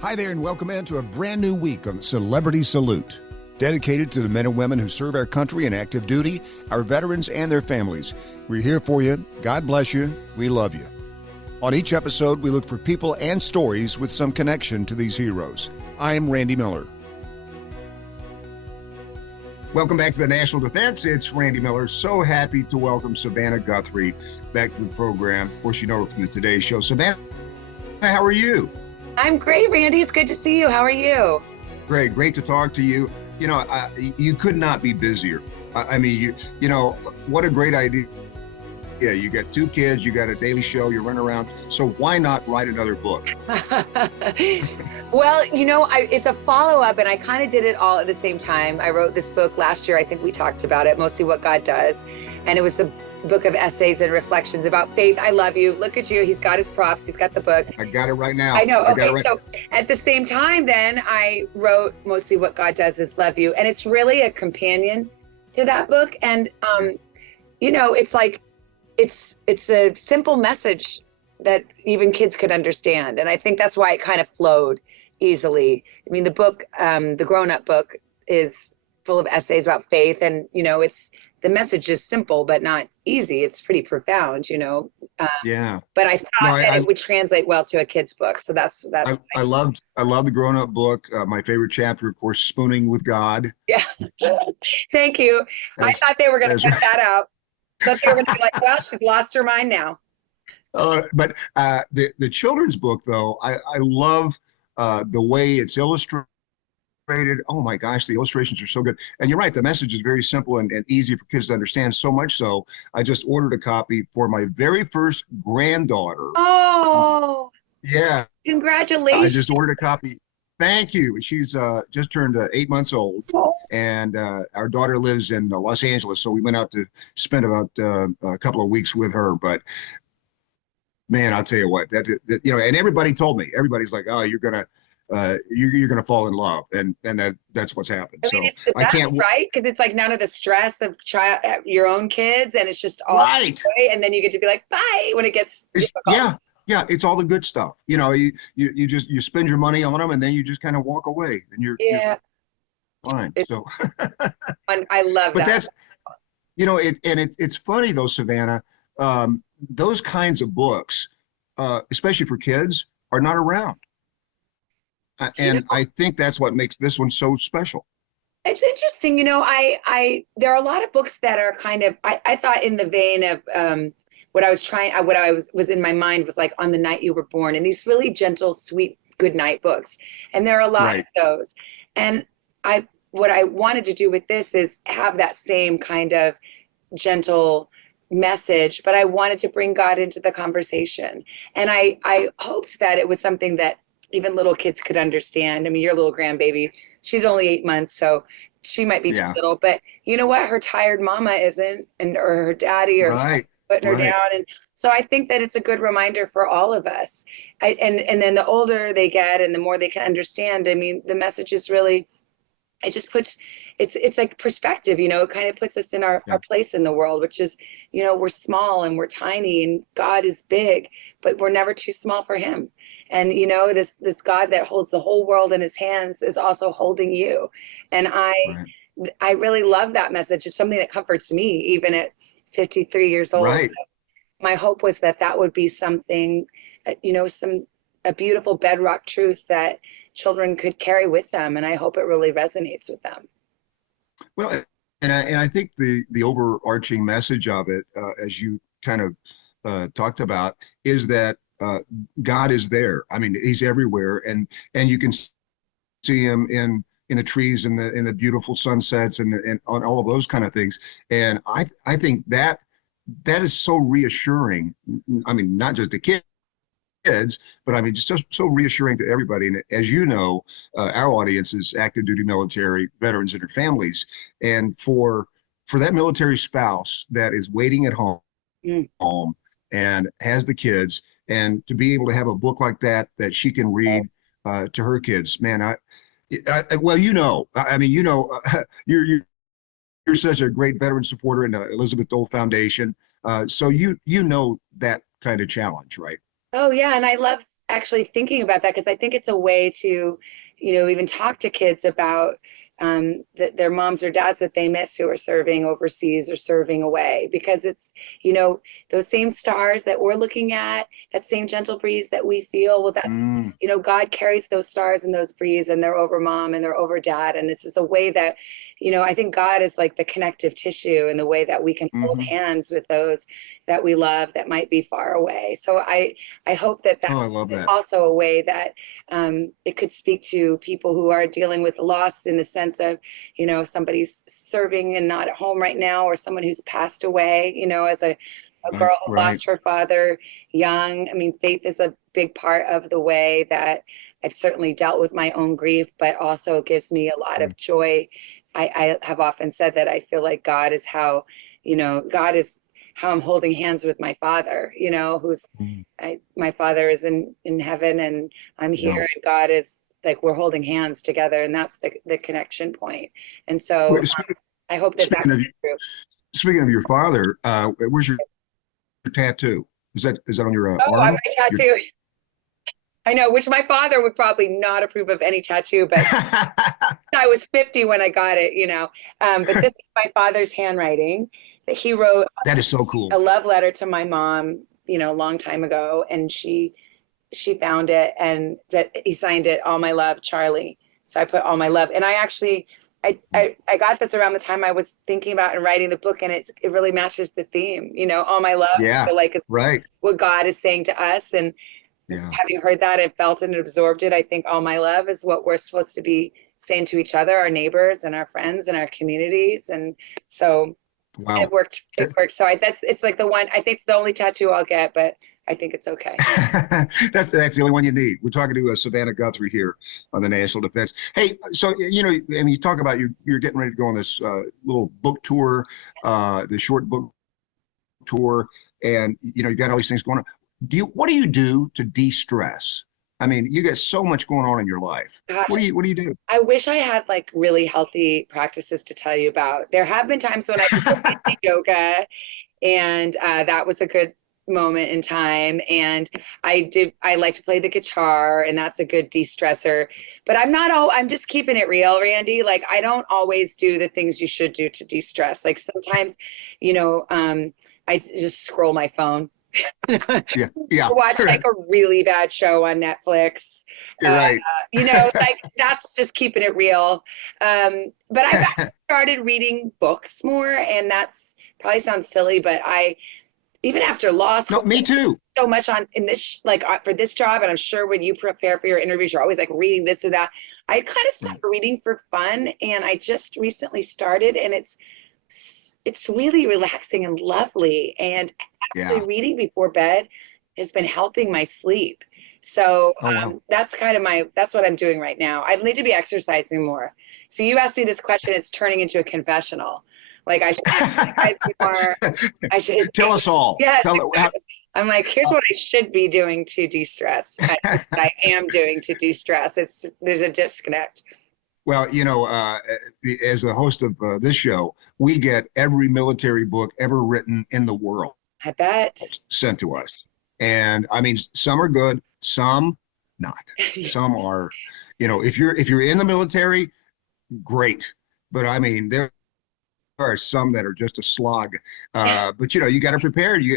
Hi there, and welcome into a brand new week of Celebrity Salute, dedicated to the men and women who serve our country in active duty, our veterans and their families. We're here for you. God bless you. We love you. On each episode, we look for people and stories with some connection to these heroes. I am Randy Miller. Welcome back to the National Defense. It's Randy Miller. So happy to welcome Savannah Guthrie back to the program. Of course, you know her from the Today Show. Savannah, how are you? I'm great, Randy. It's good to see you. How are you? Great to talk to you. You know, you could not be busier. I mean, you know, what a great idea. Yeah, you got 2 kids, you got a daily show, you run around. So why not write another book? Well, you know, it's a follow-up, and I kind of did it all at the same time. I wrote this book last year. I think we talked about it, Mostly What God Does. And it was a book of essays and reflections about faith. I love you. Look at you. He's got his props. He's got the book. I got it right now. I know. Okay. Right. So at the same time, then I wrote Mostly What God Does Is Love You. And it's really a companion to that book. And, you know, it's like, it's a simple message that even kids could understand. And I think that's why it kind of flowed easily. I mean, the book, the grown-up book, is full of essays about faith. And, you know, the message is simple, but not easy. It's pretty profound, you know. Yeah. But I thought that it would translate well to a kid's book. So that's. I loved the grown-up book. My favorite chapter, of course, Spooning with God. Yeah. Thank you. I thought they were going to cut that out. But they were going to be like, well, she's lost her mind now. But the children's book, though, I love the way it's illustrated. Oh my gosh, the illustrations are so good. And you're right, the message is very simple and easy for kids to understand, so much so I just ordered a copy for my very first granddaughter. Oh, yeah. Congratulations. I just ordered a copy. Thank you. She's just turned 8 months old, and our daughter lives in Los Angeles, so we went out to spend about a couple of weeks with her. But man, I'll tell you what, that you know, and everybody's like, oh, you're gonna fall in love, and that's what's happened. I mean, it's the best, right? Because it's like none of the stress of your own kids, and it's just all right. Joy, and then you get to be like, bye when it gets difficult. Yeah, it's all the good stuff. You know, you spend your money on them, and then you just kind of walk away, and you're fine. So I love but that. That's, you know, it's funny though, Savannah. Those kinds of books, especially for kids, are not around. And I think that's what makes this one so special. It's interesting, you know, there are a lot of books that are kind of, I thought in the vein of what I was in my mind was like On the Night You Were Born, and these really gentle, sweet, good night books. And there are a lot of those. And what I wanted to do with this is have that same kind of gentle message, but I wanted to bring God into the conversation. And I hoped that it was something that even little kids could understand. I mean, your little grandbaby, she's only 8 months, so she might be too little, but you know what? Her tired mama isn't, or her daddy, or putting her down. And so I think that it's a good reminder for all of us. And then the older they get and the more they can understand, I mean, the message is really, it just puts, it's like perspective, you know, it kind of puts us in our place in the world, which is, you know, we're small and we're tiny and God is big, but we're never too small for him. And, you know, this God that holds the whole world in his hands is also holding you. And I really love that message. It's something that comforts me, even at 53 years old. Right. My hope was that would be something, you know, a beautiful bedrock truth that children could carry with them. And I hope it really resonates with them. Well, and I think the overarching message of it, as you kind of talked about, is that God is there. I mean, he's everywhere, and you can see him in the trees and the beautiful sunsets and on all of those kind of things. And I think that is so reassuring. I mean, not just the kids, but I mean, just so reassuring to everybody. And as you know, our audience is active duty military veterans and their families. And for that military spouse that is waiting at home and has the kids, and to be able to have a book like that she can read to her kids, man, well, you know, I mean, you know, you're such a great veteran supporter in the Elizabeth Dole Foundation. So you know that kind of challenge, right? Oh yeah, and I love actually thinking about that because I think it's a way to, even talk to kids about their moms or dads that they miss who are serving overseas or serving away because it's, those same stars that we're looking at, that same gentle breeze that we feel. Well, that's, Mm, God carries those stars and those breeze and they're over mom and they're over dad. And it's just a way that, I think God is like the connective tissue and the way that we can hold hmm. hands with those that we love that might be far away. So I hope that Oh, I that's love that. also a way that it could speak to people who are dealing with loss in the sense of, somebody's serving and not at home right now, or someone who's passed away, as a Right, girl who right. lost her father young. I mean, faith is a big part of the way that I've certainly dealt with my own grief, but also gives me a lot Mm, of joy. I have often said that I feel like God is how I'm holding hands with my father, who's mm. my father is in heaven and I'm Yeah. here and God is like we're holding hands together and that's the connection point. And so Wait, I hope that speaking that's of true. speaking of your father, where's your tattoo? Is that on your Oh, on arm? my Your... tattoo. I know, which my father would probably not approve of any tattoo, but I was 50 when I got it, but this is my father's handwriting that he wrote That is so a cool. love letter to my mom, a long time ago. And she found it and said he signed it, all my love, Charlie. So I put all my love. And I actually I got this around the time I was thinking about and writing the book, and it really matches the theme, all my love. I Yeah, feel like is right. what God is saying to us. And Yeah. having heard that and felt it and absorbed it, I think all my love is what we're supposed to be saying to each other, our neighbors and our friends and our communities. And so it Wow. worked. It worked. So it's like the one, I think it's the only tattoo I'll get, but I think it's okay. That's the only one you need. We're talking to Savannah Guthrie here on the National Defense. Hey, so I mean, you talk about you're getting ready to go on this little book tour, the short book tour, and you got all these things going on. What do you do to de-stress? I mean, you got so much going on in your life. Gosh, What do you do? I wish I had like really healthy practices to tell you about. There have been times when I did yoga, and that was a good moment in time. And I like to play the guitar, and that's a good de-stressor. But I'm just keeping it real, Randy. Like I don't always do the things you should do to de-stress. Like sometimes, I just scroll my phone. Yeah, yeah, Watch like a really bad show on Netflix. you're right. Like that's just keeping it real. But I've started reading books more, and that's probably sounds silly, but even after law No, school, me too. so much on in this like for this job, and I'm sure when you prepare for your interviews, you're always like reading this or that. I kind of Right. stopped reading for fun, and I just recently started, and it's really relaxing and lovely. And Yeah. actually reading before bed has been helping my sleep. So Oh wow. that's what I'm doing right now. I need to be exercising more. So you asked me this question, it's turning into a confessional. Like I should exercise more. I should, Tell us all. yes, Tell how, exactly. I'm like, here's what I should be doing to de-stress. I am doing to de-stress. There's a disconnect. well, as the host of this show, we get every military book ever written in the world I bet. sent to us. And I mean, some are good, some not. Some are, if you're in the military, great. But I mean, there are some that are just a slog. But you got to prepare. You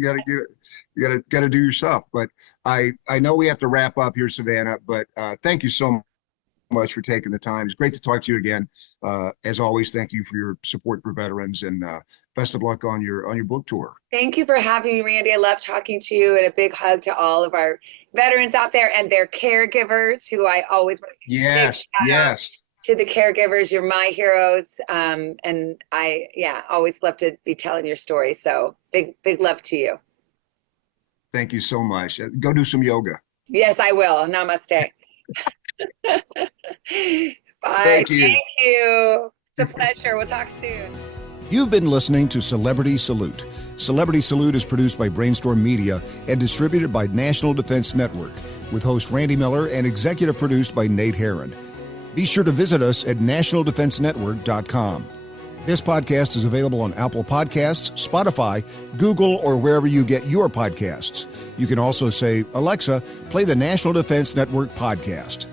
got to get. You got to do your stuff. But I know we have to wrap up here, Savannah. But thank you so much for taking the time. It's great to talk to you again. As always, thank you for your support for veterans, and best of luck on your book tour. Thank you for having me, Randy. I love talking to you, and a big hug to all of our veterans out there and their caregivers, who I always want to give a big Yes, shout out yes. to the caregivers. You're my heroes. And I always love to be telling your story. So big love to you. Thank you so much. Go do some yoga. Yes, I will. Namaste. Bye. Thank you. Thank you. It's a pleasure. We'll talk soon. You've been listening to Celebrity Salute. Celebrity Salute is produced by Brainstorm Media and distributed by National Defense Network, with host Randy Miller and executive produced by Nate Herron. Be sure to visit us at nationaldefensenetwork.com. This podcast is available on Apple Podcasts, Spotify, Google, or wherever you get your podcasts. You can also say, Alexa, play the National Defense Network podcast.